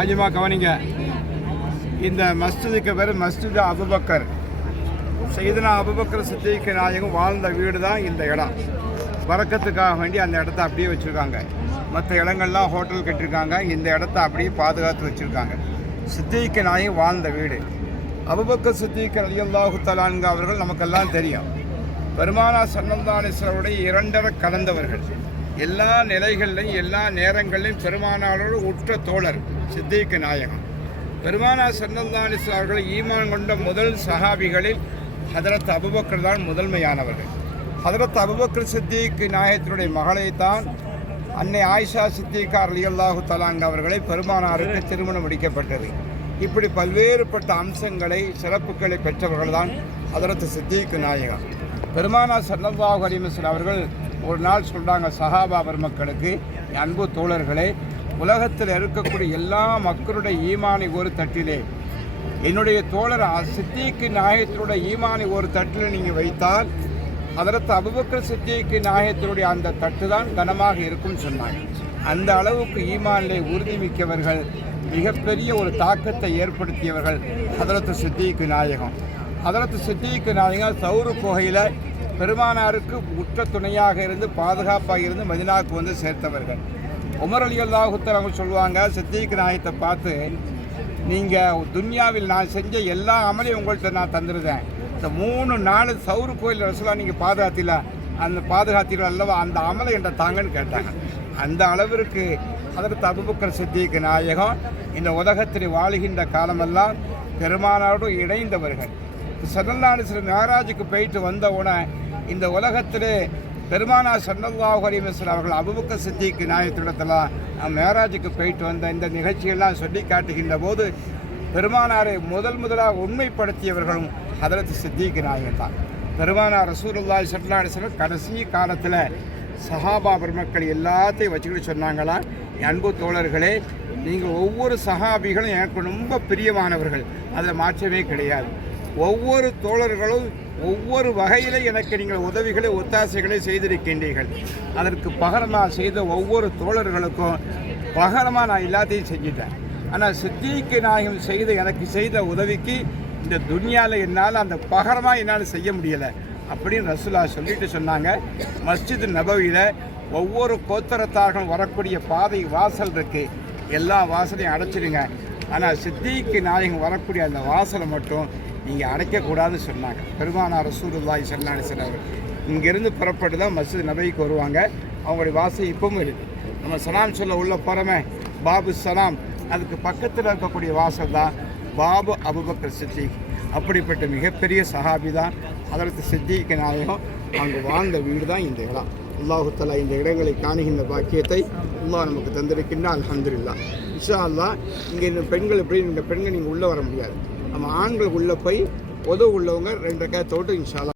ஆஜிமா கவனிங்க. இந்த மஸ்ஜிதுக்கு பேர் மஸ்ஜித் அபுபக்கர். சையதுனா அபுபக்கர் சித்திக் நாயகம் வாழ்ந்த வீடு தான் இந்த இடம். பறக்கத்துக்காக வேண்டி அந்த இடத்த அப்படியே வச்சுருக்காங்க. மற்ற இடங்கள்லாம் ஹோட்டல் கட்டியிருக்காங்க. இந்த இடத்த அப்படியே பாதுகாத்து வச்சுருக்காங்க. சித்திக் நாயகம் வாழ்ந்த வீடு. அபுபக்கர் சித்திக் ரலியல்லாஹு தஆலா அன்ஹு அவர்கள் நமக்கெல்லாம் தெரியும். பெருமானார் ஸல்லல்லாஹு அலைஹி வஸல்லம் இரண்டரை கலந்தவர்கள். எல்லா நிலைகளிலையும் எல்லா நேரங்களிலும் பெருமானாரோடு உற்ற தோழர் சித்திக் நாயகம். பெருமானார் ஸல்லல்லாஹு அலைஹி வஸல்லம் அவர்கள் ஈமான் கொண்ட முதல் சஹாபிகளில் ஹதரத் அபுபக்கர் தான் முதன்மையானவர்கள். ஹதரத் அபுபக்கர் சித்திக் நாயகத்தினுடைய மகளைத்தான் அன்னை ஆயிஷா சித்திகா ரலியல்லாஹு தஆலா அன்ஹா அவர்களை பெருமானாருக்கு திருமணம் முடிக்கப்பட்டது. இப்படி பல்வேறுபட்ட அம்சங்களை சிறப்புகளை பெற்றவர்கள் தான் ஹதரத் சித்திக் நாயகம். பெருமானார் ஸல்லல்லாஹு அலைஹி வஸல்லம் அவர்கள் ஒரு நாள் சொல்கிறாங்க, சஹாபா பெருமக்களுக்கு, அன்பு தோழர்களே, உலகத்தில் இருக்கக்கூடிய எல்லா மக்களுடைய ஈமானை ஒரு தட்டிலே என்னுடைய தோழர் சித்திக் நாயகத்தினுடைய ஈமானை ஒரு தட்டில் நீங்கள் வைத்தால் ஹதரத் அபூபக்கர் சித்திக் நாயகத்தினுடைய அந்த தட்டு தான் கனமாக இருக்கும்னு சொன்னாங்க. அந்த அளவுக்கு ஈமானிலே உறுதிமிக்கவர்கள், மிகப்பெரிய ஒரு தாக்கத்தை ஏற்படுத்தியவர்கள் ஹதரத் சித்திக் நாயகம். ஹதரத் சித்திக் நாயகம் சௌரு குகையில் பெருமானாருக்கு உற்ற துணையாக இருந்து பாதுகாப்பாக இருந்து மதினாவுக்கு வந்து சேர்த்தவர்கள். உமர் ரலியல்லாஹு தஆலா அவங்க சொல்லுவாங்க, சித்திக் நாயகத்தை பார்த்து, நீங்கள் துன்யாவில் நான் செஞ்ச எல்லா அமலையும் உங்கள்கிட்ட நான் தந்துருந்தேன். இந்த 3 நாள் சௌரு கோயில் ரசூலா நீங்கள் பாதுகாத்தீர்கள் அல்லவா, அந்த அமலை என்ற தாங்கன்னு கேட்டாங்க. அந்த அளவிற்கு ஹதரத் அபூபக்கர் சித்திக் நாயகம் இந்த உலகத்தில் வாழுகின்ற காலமெல்லாம் பெருமானாரோடு இணைந்தவர்கள். ஸல்லல்லாஹு அலைஹி வஸல்லம் மேராஜுக்கு போயிட்டு வந்த உடனே இந்த உலகத்திலே பெருமானார் ஸல்லல்லாஹு அலைஹி வஸல்லம் அவர்கள் அபூபக்கர் சித்திக் நாயகத்திடத்தில் மேராஜுக்கு போயிட்டு வந்த இந்த நிகழ்ச்சியெல்லாம் சொல்லி காட்டுகின்ற போது பெருமானாரை முதலாக உண்மைப்படுத்தியவர்களும் ஹதரத் சித்திக் நாயகம் தான். பெருமானார் ரசூலுல்லாஹி ஸல்லல்லாஹு அலைஹி வஸல்லம் கடைசி காலத்தில் சஹாபா பெருமக்கள் எல்லாத்தையும் வச்சுக்கிட்டு சொன்னாங்களாம், அன்பு தோழர்களே, நீங்கள் ஒவ்வொரு சஹாபிகளும் எனக்கு ரொம்ப பிரியமானவர்கள், அதில் மாற்றமே கிடையாது. ஒவ்வொரு தோழர்களும் ஒவ்வொரு வகையில் எனக்கு நீங்கள் உதவிகளை ஒத்தாசைகளை செய்திருக்கின்றீர்கள். அதற்கு பகரமாக செய்த ஒவ்வொரு தோழர்களுக்கும் பகரமாக நான் எல்லாத்தையும் செஞ்சிட்டேன். ஆனால் சித்திக் நாயகம் எனக்கு செய்த உதவிக்கு இந்த துன்யாவில் என்னால் அந்த பகரமாக என்னால் செய்ய முடியலை அப்படின்னு ரசூலா சொல்லிட்டு சொன்னாங்க. மஸ்ஜித் நபவியில் ஒவ்வொரு கோத்தரத்தார்களும் வரக்கூடிய பாதை வாசல் இருக்குது, எல்லா வாசலையும் அடைச்சிடுங்க. ஆனால் சித்திக் நாயகம் வரக்கூடிய அந்த வாசலை மட்டும் நீங்கள் அடைக்கக்கூடாதுன்னு சொன்னாங்க. பெருமானார் ரசூலுல்லாஹி ஸல்லல்லாஹு அலைஹி வஸல்லம் இங்கேருந்து புறப்பட்டு தான் மஸ்ஜித் நபவிக்கு வருவாங்க. அவங்களுடைய வாசல் இப்பவும் இருக்குது. நம்ம சலாம் சொல்ல உள்ள போகிறோமே, பாபு சலாம், அதுக்கு பக்கத்தில் இருக்கக்கூடிய வாசல் தான் பாபு அபூபக்கர் சித்திக். அப்படிப்பட்ட மிகப்பெரிய சஹாபி தான் ஹதரத் சித்திக் நாயகம். அங்கு வாழ்ந்த வீடு தான் இந்த இடம். அல்லாஹு தஆலா இந்த இடங்களை காணுகின்ற பாக்கியத்தை அல்லாஹ் நமக்கு தந்திருக்கின்றான். அல்ஹம்துலில்லாஹ். இன்ஷா அல்லாஹ் இங்கே இந்த பெண்கள் எப்படி, இந்த பெண்கள் நீங்கள் உள்ளே வர முடியாது. நம்ம ஆண்கள் உள்ளே போய் உதவு உள்ளவங்க 2 ரக்காத் தொட்டு இன்ஷா அல்லாஹ்